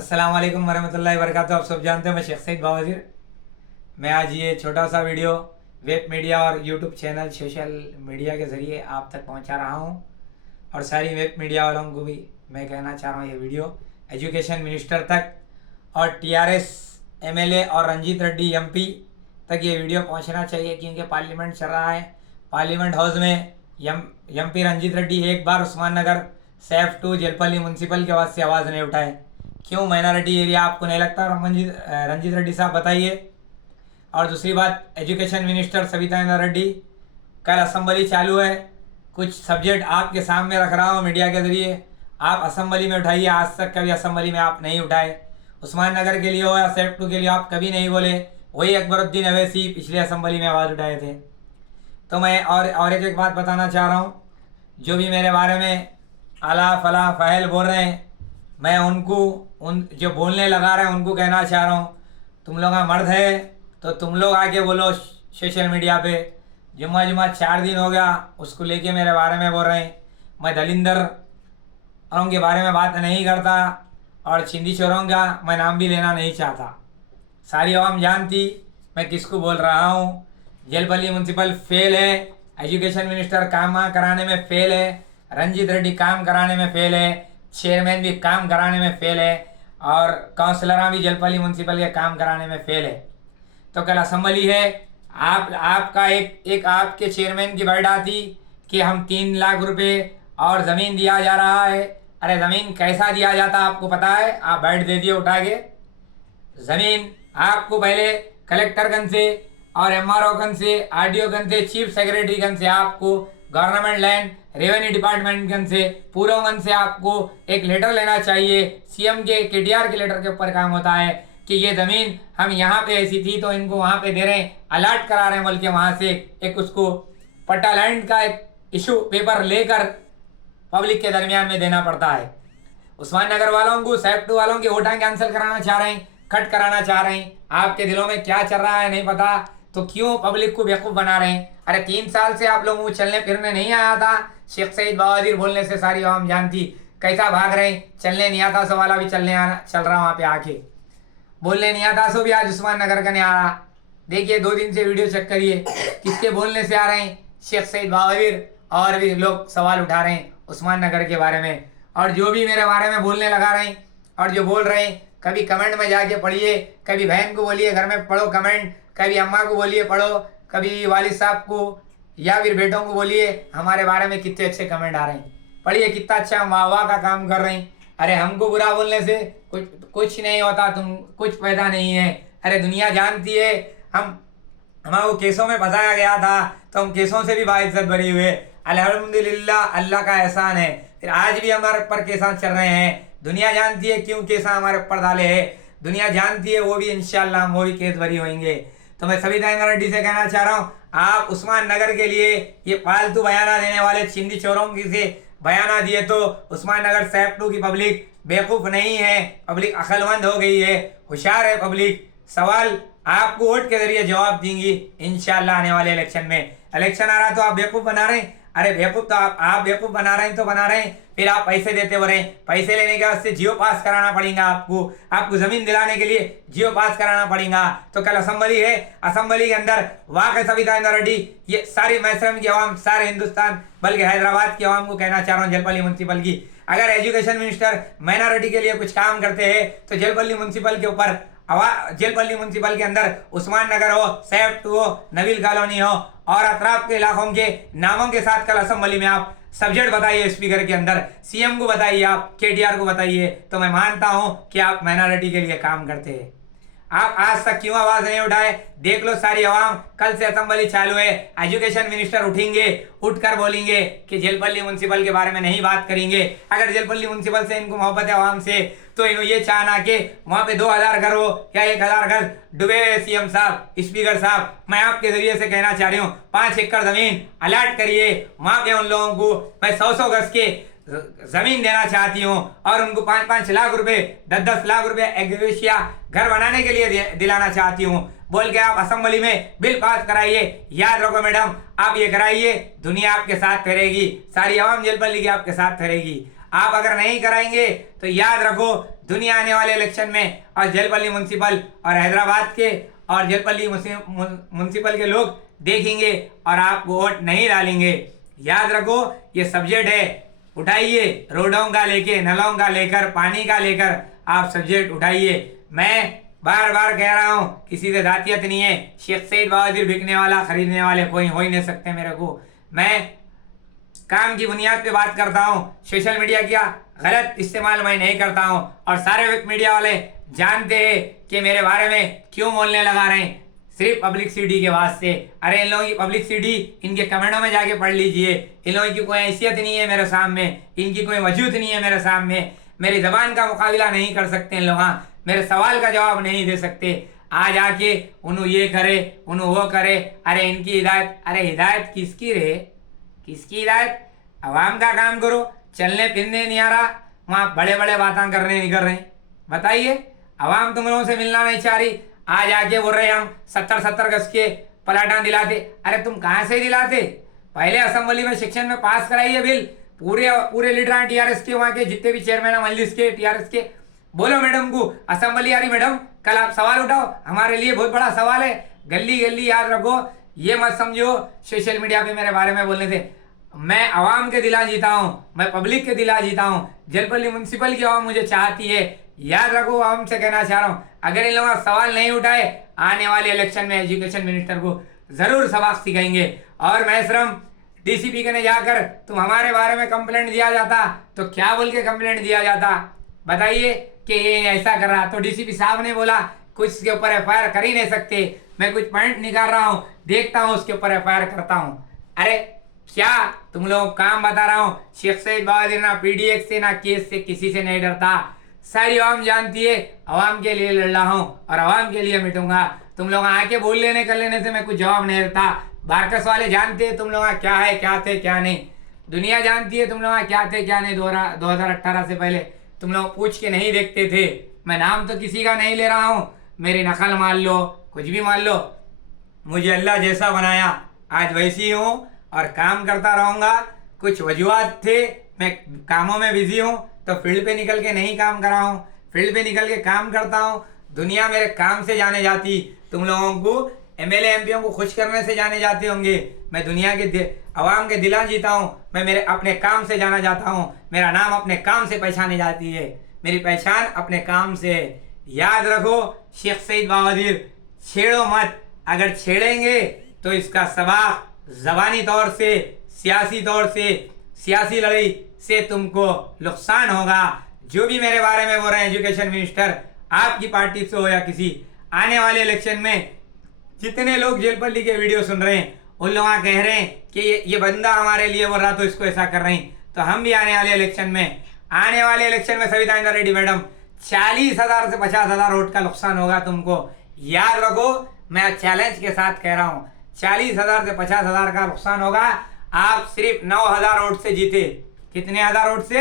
अस्सलाम वालेकुम वरहमतुल्लाहि वबरकातुहू। आप सब जानते हैं मैं शेख सईद बावाजिर। मैं आज ये छोटा सा वीडियो वेब मीडिया और यूट्यूब चैनल सोशल मीडिया के ज़रिए आप तक पहुंचा रहा हूं और सारी वेब मीडिया वालों को भी मैं कहना चाह रहा हूं ये वीडियो एजुकेशन मिनिस्टर तक और टीआरएस एमएलए और रंजीत रेड्डी एमपी तक ये वीडियो पहुंचना चाहिए, क्योंकि पार्लियामेंट चल रहा है। पार्लियामेंट हाउस में एमपी रंजीत रेड्डी एक बार उस्मान नगर सैफ टू जेलपल्ली म्यूनसिपल के वास्ते आवाज़ नहीं उठाए। क्यों माइनॉरिटी एरिया आपको नहीं लगता? रंजीत रेड्डी साहब बताइए। और दूसरी बात, एजुकेशन मिनिस्टर सविता इंद्रा रेड्डी, कल असेंबली चालू है, कुछ सब्जेक्ट आपके सामने रख रहा हूँ मीडिया के ज़रिए, आप असेंबली में उठाइए। आज तक कभी असेंबली में आप नहीं उठाए। उस्मान नगर के लिए हो या सेफ टू के लिए आप कभी नहीं बोले। वही अकबरुद्दीन अवैसी पिछले असेंबली में आवाज़ उठाए थे। तो मैं और एक बात बताना चाह रहा हूँ, जो भी मेरे बारे में आला फला फ़हल बोल रहे हैं, मैं उन जो बोलने लगा रहे हैं उनको कहना चाह रहा हूँ, तुम लोग मर्द है तो तुम लोग आके बोलो सोशल मीडिया पे। जुम्मा 4 दिन हो गया उसको लेके मेरे बारे में बोल रहे हैं। मैं दलिंदर औरों के बारे में बात नहीं करता और चिंदी चोरों का मैं नाम भी लेना नहीं चाहता। सारी आवाम जानती मैं किसको बोल रहा हूँ। जेलपल्ली म्यूनसिपल फेल है, एजुकेशन मिनिस्टर काम कराने में फेल है, रंजीत रेड्डी काम कराने में फेल है, चेयरमैन भी काम कराने में फेल है और काउंसलर भी जेलपल्ली म्यूनसिपल के काम कराने में फेल है। तो कल असेंबली है, आपका एक आपके चेयरमैन की बैठ आती कि हम 3 लाख रुपए और ज़मीन दिया जा रहा है। अरे ज़मीन कैसा दिया जाता आपको पता है? आप बैठ दे दिए उठा के। ज़मीन आपको पहले कलेक्टर गंज से और एमआरओ गंज से, आरडीओ गंज से, चीफ सेक्रेटरी गंज से आपको गवर्नमेंट लैंड रेवेन्यू डिपार्टमेंट गंज से, पूर्व गंज से आपको एक लेटर लेना चाहिए। सीएम के केटीआर के लेटर के ऊपर काम होता है कि ये ज़मीन हम यहाँ पे ऐसी थी तो इनको वहाँ पे दे रहे हैं, अलर्ट करा रहे हैं, बल्कि वहाँ से एक उसको पट्टा लैंड का एक इशू पेपर लेकर पब्लिक के दरमियान में देना पड़ता है। उस्मान नगर वालों को, सैफ टू वालों की वोटां कैंसिल कराना चाह रहे हैं, कट कराना चाह रहे हैं। आपके दिलों में क्या चल रहा है नहीं पता, तो क्यों पब्लिक को बेवकूफ़ बना रहे हैं? अरे 3 साल से आप लोगों को चलने फिरने नहीं आया था। शेख सईद बावाजिर बोलने से सारी आवाम जानती कैसा भाग रहे हैं। चलने नहीं आता सो वाला भी चल रहा वहाँ पे आके, बोलने नहीं आता सो भी आज उस्मान नगर का नहीं आ रहा। देखिए 2 दिन से वीडियो चेक करिए, किसके बोलने से आ रहे हैं? शेख सईद बावाजिर और भी लोग सवाल उठा रहे हैं उस्मान नगर के बारे में। और जो भी मेरे बारे में बोलने लगा रहे हैं और जो बोल रहे हैं, कभी कमेंट में जाके पढ़िए, कभी बहन को बोलिए घर में पढ़ो कमेंट, कभी अम्मा को बोलिए पढ़ो, कभी वालिद साहब को या फिर बेटों को बोलिए हमारे बारे में कितने अच्छे कमेंट आ रहे हैं, पढ़िए कितना अच्छा वाह वाह का काम कर रहे हैं। अरे हमको बुरा बोलने से कुछ नहीं होता, तुम कुछ पैदा नहीं है। अरे दुनिया जानती है हमारे केसों में फंसाया गया था तो हम केसों से भी बाइज्जत बरी हुए। अल्हम्दुलिल्लाह, अल्लाह का एहसान है। फिर आज भी हमारे ऊपर केसा चल रहे हैं। दुनिया जानती है क्यों केसा हमारे ऊपर डाले है, दुनिया जानती है वो भी इंशाल्लाह हम वो भी केस भरी होंगे। तो मैं सविता इंद्रा रेड्डी से कहना चाह रहा हूँ, आप उस्मान नगर के लिए ये फालतू बयाना देने वाले चिंदी चोरों की से बयाना दिए तो उस्मान नगर सैफ टू की पब्लिक बेवकूफ़ नहीं है, पब्लिक अक्लमंद हो गई है, होशियार है पब्लिक। सवाल आपको वोट के जरिए जवाब देंगी इंशाल्लाह आने वाले इलेक्शन में। इलेक्शन आ रहा तो आप बेवकूफ़ बना रहे हैं। अरे बेवकूफ़ तो आप बेवकूफ़ बना रहे हैं तो बना रहे हैं, फिर आप पैसे देते हो रहे हैं। पैसे लेने के वास्ते जियो पास कराना पड़ेगा आपको ज़मीन दिलाने के लिए जियो पास कराना पड़ेगा। तो कल असेंबली है, असेंबली के अंदर वाक़ई सविता इंद्रा रेड्डी, ये सारी मैसरम की आवाम, सारे हिंदुस्तान बल्कि हैदराबाद की आवाम को कहना चाह रहा हूँ, जेलपल्ली म्यूनसिपल की, अगर एजुकेशन मिनिस्टर माइनॉरिटी के लिए कुछ काम करते हैं तो जेलपल्ली म्यूनसिपल के ऊपर जेलपल्ली म्यूनसिपल के अंदर उस्मान नगर हो, सैफ टू हो, नवील कॉलोनी हो और अतराफ के इलाकों के नामों के साथ कल असेंबली में आप सब्जेक्ट बताइए, स्पीकर के अंदर सीएम को बताइए, आप केटीआर को बताइए, तो मैं मानता हूं कि आप माइनॉरिटी के लिए काम करते हैं। आप आज तक क्यों आवाज नहीं उठाए? देख लो सारी आवाम, कल से असेंबली चालू है, एजुकेशन मिनिस्टर उठेंगे, उठकर बोलेंगे कि जेलपल्ली म्यूनसिपल के बारे में नहीं बात करेंगे। अगर जेलपल्ली म्यूनसिपल से इनको मोहब्बत है आवाम से तो इन्हों ये चाहना कि वहाँ पे 2000 घर हो या 1000 घर डूबे। सीएम साहब, स्पीकर साहब, मैं आपके जरिए से कहना चाह रही हूँ 5 एकड़ जमीन अलर्ट करिए। वहाँ पे उन लोगों को मैं 100 गज के जमीन देना चाहती हूँ और उनको 5-5 लाख रुपए, 10-10 लाख रुपए एग्रेशिया घर बनाने के लिए दिलाना चाहती हूँ। बोल के आप असेंबली में बिल पास कराइए। याद रखो मैडम, आप ये कराइए, दुनिया आपके साथ ठहरेगी, सारी आवाम जेलपल्ली की आपके साथ ठहरेगी। आप अगर नहीं कराएंगे तो याद रखो दुनिया आने वाले इलेक्शन में और जलपल्ली म्यूनसिपल और हैदराबाद के और जलपल्ली म्यूनसिपल के लोग देखेंगे और आपको वोट नहीं डालेंगे। याद रखो, ये सब्जेक्ट है, उठाइए, रोडों का लेके, नलों का लेकर, पानी का लेकर आप सब्जेक्ट उठाइए। मैं बार बार कह रहा हूं, किसी से जातियत नहीं है। शेख सईद बहादुर बिकने वाला, खरीदने वाले कोई हो ही नहीं सकते मेरे को। मैं काम की बुनियाद पे बात करता हूं, सोशल मीडिया का गलत इस्तेमाल मैं नहीं करता हूं। और सारे वेब मीडिया वाले जानते हैं कि मेरे बारे में क्यों बोलने लगा रहे हैं, सिर्फ पब्लिसिटी के वास्ते। अरे इन लोगों की पब्लिसिटी इनके कमेंटों में जाके पढ़ लीजिए। इन लोगों की कोई हैसियत नहीं है मेरे सामने, इनकी कोई वजूद नहीं है मेरे सामने। मेरी जबान का मुकाबला नहीं कर सकते इन लोग, मेरे सवाल का जवाब नहीं दे सकते। आज आके उन्हों ये करे, उन्हों वो करे। अरे इनकी हिदायत, अरे हिदायत किसकी रहे, किसकी हिदायत? अवाम का काम करो, चलने फिरने नहीं आ रहा, वहां बड़े बड़े बातें करने नहीं कर रहे। बताइए, अवाम तुम लोगों से मिलना नहीं चाह रही, आज आके बोल रहे हम 70-70 गज के पलाटां दिलाते। अरे तुम कहां से दिलाते? पहले असेंबली में सेक्शन में पास कराइए बिल, पूरे लीडर टीआरएस के, वहां के जितने भी चेयरमैन है मजलिस के टीआरएस के, बोलो मैडम को असेंबली आ रही मैडम, कल आप सवाल उठाओ, हमारे लिए बहुत बड़ा सवाल है। गली गली याद रखो, ये मत समझो सोशल मीडिया पे मेरे बारे में बोलने से मैं अवाम के दिला जीता हूं, मैं पब्लिक के दिला जीता हूं। जलपल्ली म्यूनसिपल की अवाम मुझे चाहती है। याद रखो, अवाम से कहना चाह रहा हूं, अगर इन लोगों का सवाल नहीं उठाए, आने वाले इलेक्शन में एजुकेशन मिनिस्टर को जरूर सबक सिखाएंगे। और महतरम डीसीपी के ने जाकर तुम हमारे बारे में कंप्लेंट दिया जाता तो क्या बोल के कंप्लेंट दिया जाता? बताइए कि ये ऐसा कर रहा, तो डीसीपी साहब ने बोला कुछ के ऊपर एफआईआर कर ही नहीं सकते। मैं कुछ पॉइंट निकाल रहा हूं, देखता हूं, उसके ऊपर एफआईआर करता हूं। अरे क्या तुम लोग काम बता रहा हूं, शेख सईद बहादुर ना पीडीएक्स से ना केस से किसी से नहीं डरता। सारी आवाम जानती है, आवाम के लिए लड़ रहा हूं और आवाम के लिए मिटूंगा। तुम लोग आके बोल लेने कर लेने से मैं कुछ जवाब नहीं देता। बारकस वाले जानते हैं तुम लोग क्या है, क्या थे क्या नहीं। दुनिया जानती है तुम लोग क्या थे क्या नहीं। 2018 से पहले तुम लोग पूछ के नहीं देखते थे। मैं नाम तो किसी का नहीं ले रहा हूं, मेरी नकल मान लो, कुछ भी मान लो, मुझे अल्लाह जैसा बनाया आज वैसी हूँ और काम करता रहूंगा। कुछ वजूहत थे, मैं कामों में बिजी हूँ तो फील्ड पे निकल के नहीं काम कर रहा हूँ, फील्ड पे निकल के काम करता हूँ। दुनिया मेरे काम से जाने जाती, तुम लोगों को एमएलए एमपीओं को खुश करने से जाने जाते होंगे। मैं दुनिया के अवाम के दिला जीता हूँ, मैं मेरे अपने काम से जाना जाता हूँ। मेरा नाम अपने काम से पहचानी जाती है, मेरी पहचान अपने काम से है। याद रखो, शेख सईद बहादुर छेड़ो मत, अगर छेड़ेंगे तो इसका सबक जबानी तौर से, सियासी तौर से, सियासी लड़ाई से तुमको नुकसान होगा। जो भी मेरे बारे में बोल रहे हैं एजुकेशन मिनिस्टर, आपकी पार्टी से हो या किसी, आने वाले इलेक्शन में जितने लोग जलपल्ली के वीडियो सुन रहे हैं उन लोग कह रहे हैं कि ये बंदा हमारे लिए बोल रहा तो इसको ऐसा कर रहे हैं, तो हम भी आने वाले इलेक्शन में सविता इंद्रा रेड्डी मैडम 40,000 से 50,000 वोट का नुकसान होगा तुमको। याद रखो, मैं चैलेंज के साथ कह रहा हूं, 40,000 से 50,000 का नुकसान होगा। आप सिर्फ 9,000 वोट से जीते। कितने हजार वोट से?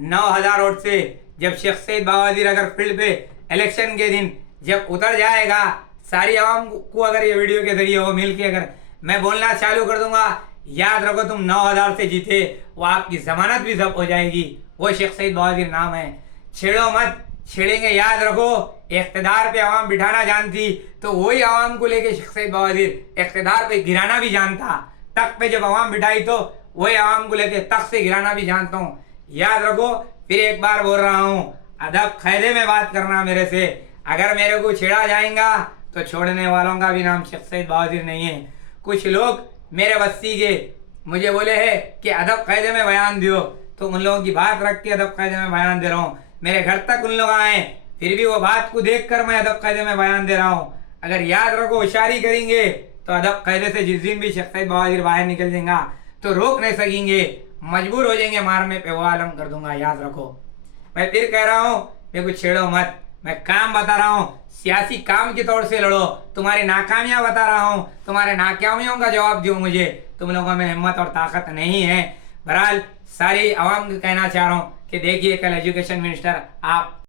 9,000 वोट से। जब शेख सईद बहादुर अगर फील्ड पे इलेक्शन के दिन जब उतर जाएगा, सारी आवाम को अगर ये वीडियो के जरिए वो मिल के अगर मैं बोलना चालू कर दूंगा, याद रखो तुम 9,000 से जीते, वो आपकी जमानत भी जब्त हो जाएगी। वो शेख सईद बहादुर नाम है। छेड़ो मत, छेड़ेंगे याद रखो। इख्तिदार पे आवाम बिठाना जानती तो वही आवाम को लेके शेख सईद बहादुर इख्तिदार पे गिराना भी जानता। तख्त पे जब आवाम बिठाई तो वही आवाम को लेके तख्त से गिराना भी जानता हूँ। याद रखो, फिर एक बार बोल रहा हूँ, अदब कायदे में बात करना मेरे से। अगर मेरे को छेड़ा जाएगा तो छोड़ने वालों का भी नाम शेख सईद बहादुर नहीं है। कुछ लोग मेरे बस्ती के मुझे बोले है कि अदब कायदे में बयान दियो, तो उन लोगों की बात रख के अदब कायदे में बयान दे रहा हूँ। मेरे घर तक उन लोग आए, फिर भी वो बात को देखकर मैं अदब कायदे में बयान दे रहा हूँ। अगर याद रखो, होशियारी करेंगे तो अदब कायदे से जिस दिन भी शेख सईद बहादुर बाहर निकल जाएगा तो रोक नहीं सकेंगे, मजबूर हो जाएंगे मारने पे, वो आलम कर दूंगा। याद रखो, मैं फिर कह रहा हूँ, मेरे को छेड़ो मत, मैं काम बता रहा हूँ, सियासी काम के तौर से लड़ो। तुम्हारी नाकामियां बता रहा हूँ, तुम्हारे नाकामियों का जवाब दो मुझे। तुम लोगों में हिम्मत और ताकत नहीं है। बहरहाल सारी आवाम को कहना चाह रहा हूँ कि देखिए, कल एजुकेशन मिनिस्टर आप